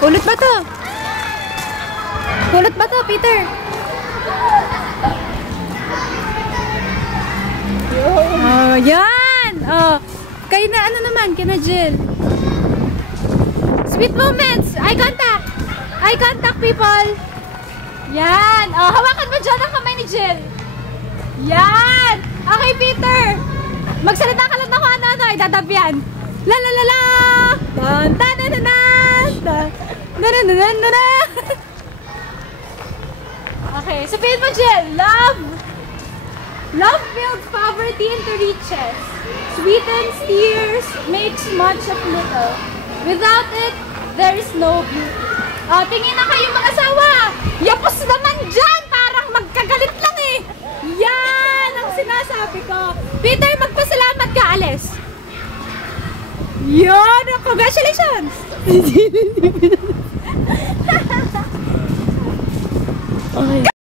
Pulot ba to? Pulot ba to, Peter? Oh, yan! Oh, kayo na ano naman, kina Jill. Sweet moments! Eye contact! Eye contact, people! Yan! Oh, hawakan mo dyan ang kamay ni Jill. Yan! Okay, Peter! Magsalita ka lang na kung ano-ano, idadabyan. La la la la! Tan tan tan tan tan tan tan tan. Okay, sabihin mo, Jill. Love builds poverty into riches. Sweetens tears, makes much of little. Without it, there is no beauty. Tingin na kayo mga asawa. Yapos naman dyan. Parang magkagalit lang eh. Yan ang sinasabi ko. Peter, magpasalamat ka, alis. Yan. Congratulations. Okay.